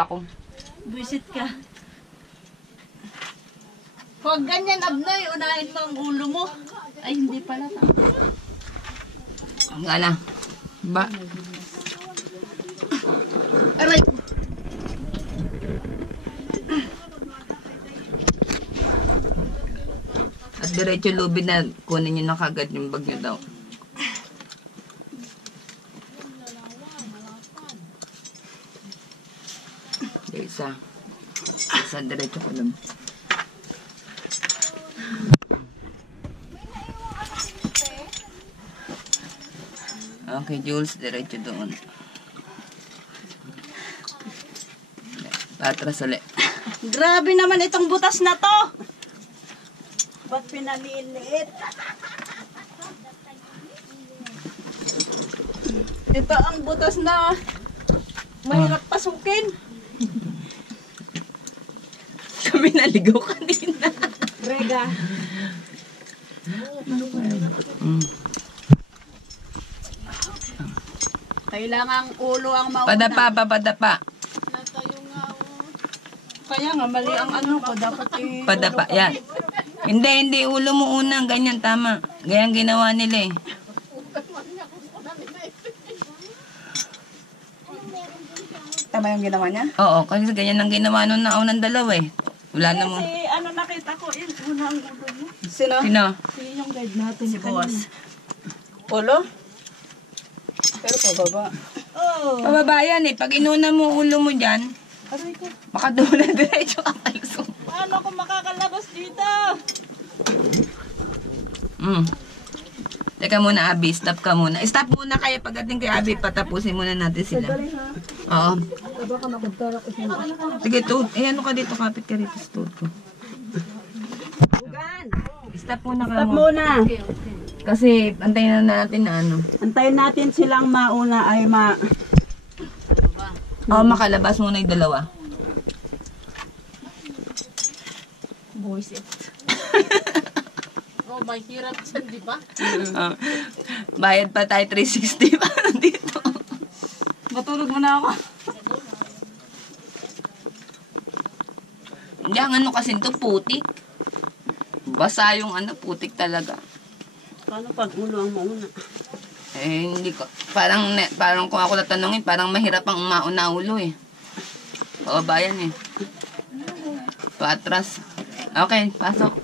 ako. Buisit ka. Huwag ganyan, Abnoy. Unahin mo ang ulo mo. Ay, hindi pala. Nga lang. Ba? Aray! At diretso lubid na kunin nyo na kagad yung bag nyo daw. Isa. Isa diretso ko lang. Okay, Jules, diretso doon. Patras ulit. Grabe naman itong butas na to. Ba't pinaliliit? Ito ang butas na mahirap pasukin. Kami naligaw kanina. Rega. Kailangang ulo ang mauna. Padapa, papadapa. Kaya nga, mali ang ano ko. Dapat Padapa, yan. Hindi, ulo mo unang. Ganyan, tama. Ganyan ginawa nila eh. Tama yung ginawa niya? Oo, kasi ganyan ang ginawa nung naunang dalawa eh. Wala na mo. Kasi ano nakita ko, unang ulo niya. Sino? Sino? Si yung guide natin. Si boss. Ulo? Pero pababa. Oh. Pababa yan eh. Pag inuna mo ulo mo dyan, Aray ko. baka doon na diretso ka palusong. Paano ako makakalabas dito? Teka muna, Abi. Stop ka muna. Stop muna kayo pagdating kay Abi. Patapusin muna natin sila. Oo. Sige, tuod. Eh, ano ka dito? Kapit ka rito sa tuod ko. Stop muna ka Stop mo. muna. Kasi antayin na natin na ano. Antayin natin silang mauna ay Oo, makalabas muna yung dalawa. Voice it. Oh, mahirap siya, di ba? Bayad pa tayo 360 pa dito. Matulog mo na ako. Hindi, ang ano kasi ito, putik. Basa yung ano, putik talaga. Paano pag ulo ang mauna? Eh, hindi ko. Parang kung ako tatanungin, parang mahirap ang mauna ulo eh. Pababayan eh. Patras. Okay, pasok.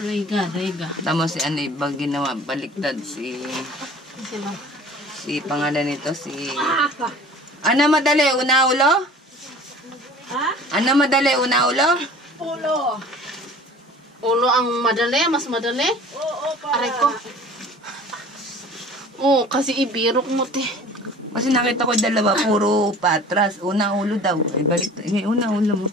Rega. Tama si ano ibang ginawa, baliktad si pangalan nito, si... Ano madali, una ulo? Ha? Ano madali, una ulo? Ulo. Ulo ang madali, mas madali. Oo, para. Aray ko. Oo, kasi ibirok mo, te. Kasi nakita ko dalawa, puro patras. Una ulo daw. Eh, baliktad. Eh, una ulo mo.